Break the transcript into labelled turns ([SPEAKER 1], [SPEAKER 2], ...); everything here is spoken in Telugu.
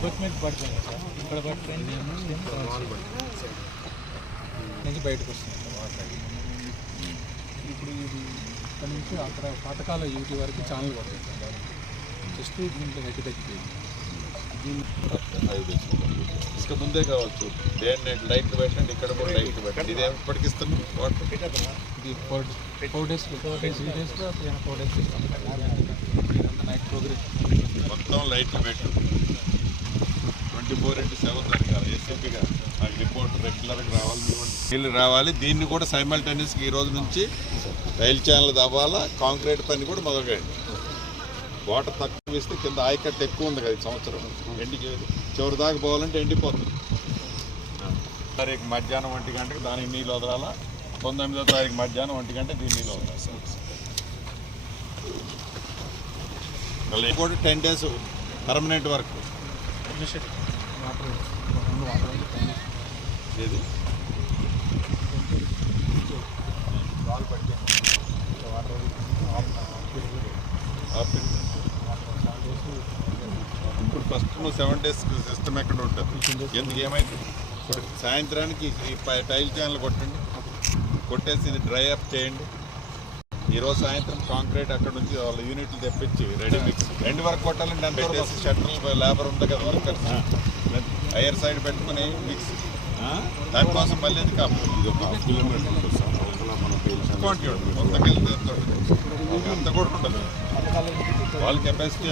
[SPEAKER 1] అబౌట్ మీద పడుతుంది సార్ ఇక్కడ పడుతుంది నుంచి బయటకు వస్తుంది సార్ వాటర్ ఇప్పుడు ఇది ఇక్కడ నుంచి అక్కడ పాతకాల యూటీ వరకు ఛానల్ పడుతుంది సార్ జస్ట్ దీంట్లో హెడ్ తగ్గిపోయింది
[SPEAKER 2] ఇసుక ముందే కావచ్చు డే అండ్ నైట్ లైట్ పెట్టండి ఇక్కడ కూడా లైట్ పెట్టండి ఇది ఎప్పటికి ఇస్తున్నాం వాటర్
[SPEAKER 1] ఇది four four days four days three డేస్లో ఫోర్ డేస్ ఇస్తాం ఇదంతా నైట్ ప్రోగ్రెస్
[SPEAKER 2] మొత్తం లైట్లు పెట్టు ట్వంటీ ఫోర్ గారు సెవెన్ ఏసీపీగా నాకు రిపోర్ట్ రెగ్యులర్గా రావాలి వీళ్ళు. రావాలి. దీన్ని కూడా సైమల్టేనియస్గా ఈ రోజు నుంచి రైలు ఛానల్ దవ్వాలా కాంక్రీట్ పని కూడా మొదలైంది వాటర్ తక్కువ ఇస్తే కింద ఆయకట్టు ఎక్కువ ఉంది కదా ఈ సంవత్సరం. ఎండి చివరి దాకా పోవాలంటే ఎండిపోతుంది. తారీఖు మధ్యాహ్నం ఒంటి గంటకి దానికి నీళ్ళు వదలాలా? పంతొమ్మిదో తారీఖు మధ్యాహ్నం ఒంటి గంట దీని నీళ్ళు వదలాలి? మళ్ళీ కూడా టెన్ డేస్ పర్మనెంట్ వర్క్ ఇప్పుడు ఫస్ట్ నువ్వు సెవెన్ డేస్ సిస్టమ్ ఎక్కడ ఉంటుంది? ఎందుకు ఏమైంది? ఇప్పుడు సాయంత్రానికి ఈ టైల్ ఛానల్ కొట్టండి. కొట్టేసి ఇది డ్రై అప్ చేయండి ఈరోజు సాయంత్రం కాంక్రీట్ అక్కడ నుంచి వాళ్ళ యూనిట్లు తెప్పించి రెడీ మిక్స్ రెండు వరకు కొట్టాలంటే పెట్టేసి షట్టర్ లేబర్ ఉంది కదా వర్కర్స్. హైయర్ సైడ్ పెట్టుకుని మిక్స్ దానికోసం మళ్ళీ ఉంటుంది? అంత కూడా ఉండదు. వాళ్ళ కెపాసిటీ